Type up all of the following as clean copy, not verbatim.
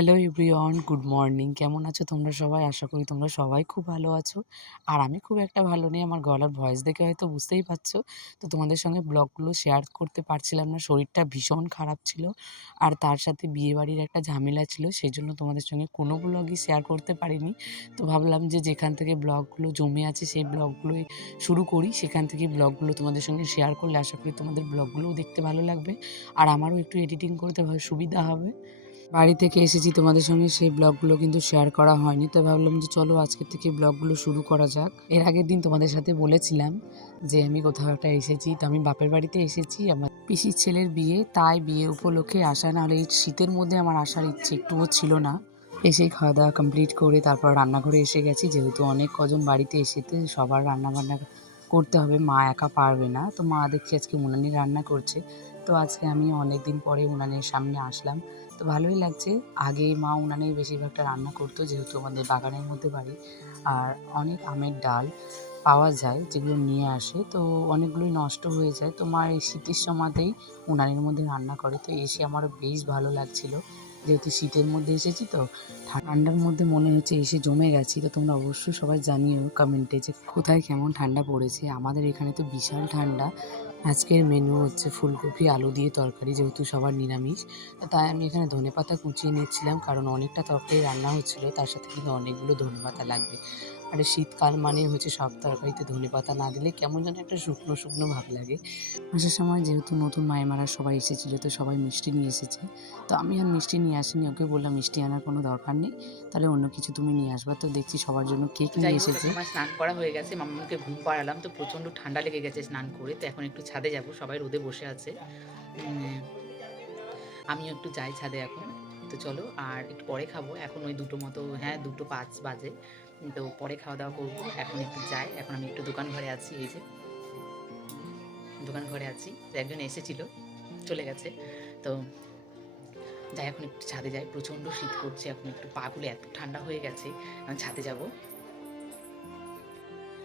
Hello everyone, good morning. কেমন আছো তোমরা সবাই? আশা করি তোমরা সবাই খুব ভালো আছো। আর আমি খুব একটা ভালো নেই। আমার গলার ভয়েস দেখে হয়তো বুঝতেই পারছো। তো তোমাদের সঙ্গে ব্লগগুলো শেয়ার করতে পারছিলাম না। শরীরটা ভীষণ খারাপ ছিল। আর তার সাথে বিয়েবাড়ির একটা ঝামেলা ছিল। সেজন্য তোমাদের সঙ্গে কোনো ব্লগই শেয়ার করতে পারিনি। তো ভাবলাম যে যেখান থেকে ব্লগগুলো জমে আছে সেই ব্লগগুলোই শুরু করি। সেখান থেকে ব্লগগুলো তোমাদের সঙ্গে শেয়ার করলে আশা করি তোমাদের ব্লগগুলোও দেখতে ভালো লাগবে। আর আমারও একটু এডিটিং করতে সুবিধা হবে। বাড়ি থেকে এসেছি, তোমাদের সঙ্গে সেই ব্লগগুলো কিন্তু শেয়ার করা হয়নি। তো ভাবলাম যে চলো আজকে থেকে ব্লগগুলো শুরু করা যাক। এর আগের দিন তোমাদের সাথে বলেছিলাম যে আমি কোথাও একটা এসেছি। তো আমি বাপের বাড়িতে এসেছি, আমার পিসির ছেলের বিয়ে, তাই বিয়ে উপলক্ষে আসা। নাহলে এই শীতের মধ্যে আমার আসার ইচ্ছে একটুও ছিল না। এসেই খাওয়া দাওয়া কমপ্লিট করে তারপর রান্নাঘরে এসে গেছি। যেহেতু অনেক কজন বাড়িতে এসেছে, সবার রান্নাবান্না করতে হবে, মা একা পারবে না। তো মা দেখছি আজকে উনানি রান্না করছে। তো আজকে আমি অনেক দিন পরে উনানের সামনে আসলাম। তো ভালোই লাগছে। আগে মা উনানেই বেশিরভাগটা রান্না করতো, যেহেতু আমাদের বাগানের মধ্যে বাড়ি। আর অনেক আমের ডাল পাওয়া যায় যেগুলো নিয়ে আসে, তো অনেকগুলোই নষ্ট হয়ে যায়। তো মা এই শীতের সময়তেই উনানের মধ্যে রান্না করে। তো এসে আমারও বেশ ভালো লাগছিল, যেহেতু শীতের মধ্যে এসেছি। তো ঠান্ডার মধ্যে মনে হচ্ছে এসে জমে গেছি। তো তোমরা অবশ্যই সবাই জানিও কমেন্টে যে কোথায় কেমন ঠান্ডা পড়েছে। আমাদের এখানে তো বিশাল ঠান্ডা। আজকের মেনু হচ্ছে ফুলকপি আলু দিয়ে তরকারি, যেহেতু সবার নিরামিষ। তাই আমি এখানে ধনেপাতা কুচিয়ে নিচ্ছিলাম, কারণ অনেকটা তরকারি রান্না হচ্ছিল, তার সাথে কিন্তু অনেকগুলো ধনেপাতা লাগবে। আর শীতকাল মানে হচ্ছে সব তরকারিতে ধনেপাতা না দিলে কেমন যেন একটা শুকনো শুকনো ভাব লাগে। আসার সময় যেহেতু নতুন মাইমারা সবাই এসেছিলো, তো সবাই মিষ্টি নিয়ে এসেছে। তো আমি আর মিষ্টি নিয়ে আসিনি, ওকে বললাম মিষ্টি আনার কোনো দরকার নেই, তাহলে অন্য কিছু তুমি নিয়ে আসবা। তো দেখছি সবার জন্য কেক নিয়ে এসেছে। আমার স্নান করা হয়ে গেছে, মাম্মাকে ঘুম পাড়ালাম, তো প্রচণ্ড ঠান্ডা লেগে গেছে স্নান করে। তো এখন একটু ছাদে যাব, সবাই রোদে বসে আছে, আমিও একটু যাই ছাদে এখন। তো চলো, আর একটু পরে খাবো, এখন ওই 2টো মতো, হ্যাঁ 2:05 বাজে। তো পরে খাওয়া দাওয়া করবো, এখন একটু যাই। এখন আমি একটু দোকান ঘরে আছি, এই যে দোকান ঘরে আছি। তো একজন এসেছিল, চলে গেছে। তো যাই, এখন একটু ছাদে যাই, প্রচণ্ড শীত করছে, এখন একটু পাগুলো এত ঠান্ডা হয়ে গেছে, আমি ছাদে যাব।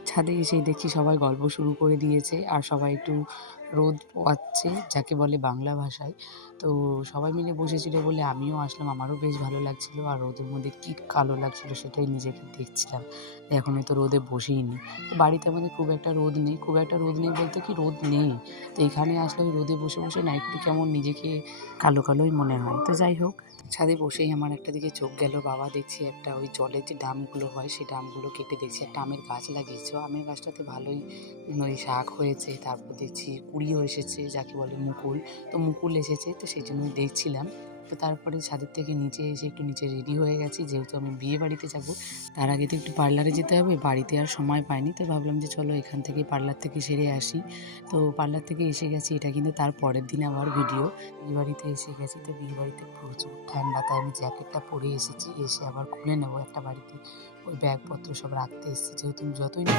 ছাদে এসেই দেখছি সবাই গল্প শুরু করে দিয়েছে, আর সবাই একটু রোদ পোয়াচ্ছে, যাকে বলে বাংলা ভাষায়। তো সবাই মিলে বসেছিল বলে আমিও আসলাম, আমারও বেশ ভালো লাগছিল। আর রোদের মধ্যে কি কালো লাগছিল সেটাই নিজেকে দেখছিলাম। এখন হয়তো রোদে বসেইনি। তো বাড়িতে আমাদের খুব একটা রোদ নেই, খুব একটা রোদ নেই বলতে কি রোদ নেই। তো এখানে আসলে ওই রোদে বসে বসে না একটু কেমন নিজেকে কালো কালোই মনে হয়। তো যাই হোক, ছাদে বসেই আমার একটা দিকে চোখ গেল, বাবা দেখছি একটা ওই জলের যে ড্রামগুলো হয় সেই ড্রামগুলো কেটে দেখছি একটা আমের গাছ লাগিয়েছে। আমের গাছটাতে ভালোই ওই শাক হয়েছে, তারপর দেখছি কুড়িও এসেছে, যাকে বলে মুকুল। তো মুকুল এসেছে, তো সেই জন্যই দেখছিলাম। তো তারপরে ছাদের থেকে নিচে এসে একটু নিচে রেডি হয়ে গেছি, যেহেতু আমি বিয়ে বাড়িতে যাব। তার আগে তো একটু পার্লারে যেতে হবে, বাড়িতে আর সময় পাইনি। তো ভাবলাম যে চলো এখান থেকে পার্লার থেকে সেরে আসি। তো পার্লার থেকে এসে গেছি, এটা কিন্তু তার পরের দিন আমার ভিডিও। বিয়েবাড়িতে এসে গেছি, তো বিয়েবাড়িতে প্রচুর ঠান্ডা, তাই আমি জ্যাকেটটা পরে এসেছি। এসে আবার খুলে নেবো একটা বাড়িতে, ওই ব্যাগপত্র সব রাখতে এসেছি, যেহেতু যতই না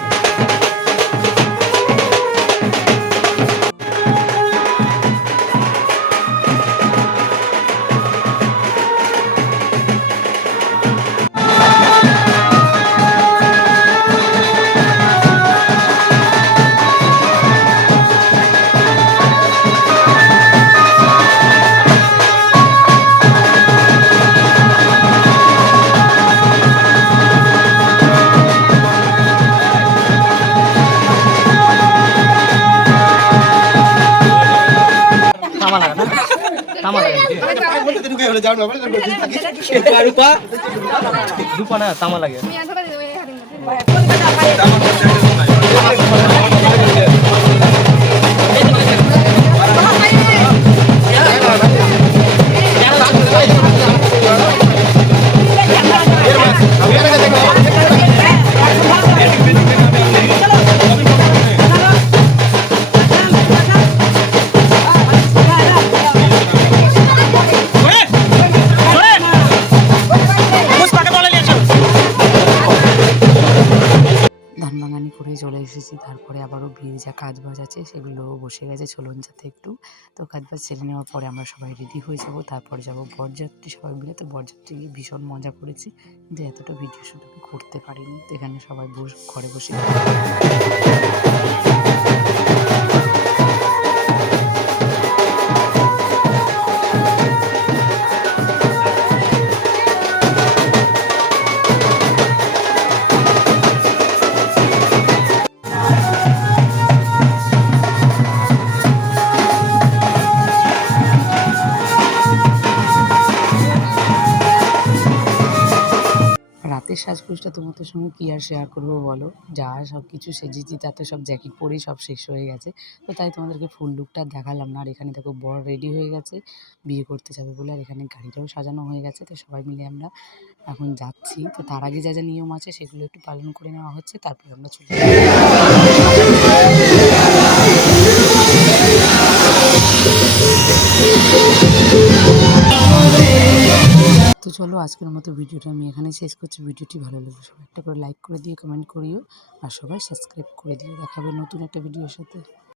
রূপা না তামা লাগে। ধান ভাঙানি করে চলে এসেছি। তারপরে আবারও বিয়ের যা কাজ বাজ আছে সেগুলো বসে গেছে চলুন যাতে একটু। তো কাজ বাজ সেরে নেওয়ার পরে আমরা সবাই রেডি হয়ে যাবো, তারপরে যাবো বরযাত্রী সবাই মিলে। তো বরযাত্রী গিয়ে ভীষণ মজা করেছি, কিন্তু এতটা ভিডিও শ্যুট আমি করতে পারিনি। তো এখানে সবাই ঘরে বসে রাতের সাজগোজটা তোমাদের সঙ্গে কী আর শেয়ার করবো বলো, যা সব কিছু সেজেছি তাতে সব জ্যাকেট পরেই সব শেষ হয়ে গেছে। তো তাই তোমাদেরকে ফুল লুকটা দেখালাম না। আর এখানে দেখো বর রেডি হয়ে গেছে বিয়ে করতে যাবে বলে, আর এখানে গাড়িটাও সাজানো হয়ে গেছে। তো সবাই মিলে আমরা এখন যাচ্ছি। তো তার আগে যা যা নিয়ম আছে সেগুলো একটু পালন করে নেওয়া হচ্ছে, তারপরে আমরা চলে তো চলো আজকের মতো ভিডিওটা আমি এখানেই শেষ করছি। ভিডিওটি ভালো লাগলে সবাই একটা করে লাইক করে দিও, কমেন্ট করিও, আর সবাই সাবস্ক্রাইব করে দিও। দেখা হবে নতুন একটা ভিডিওর সাথে।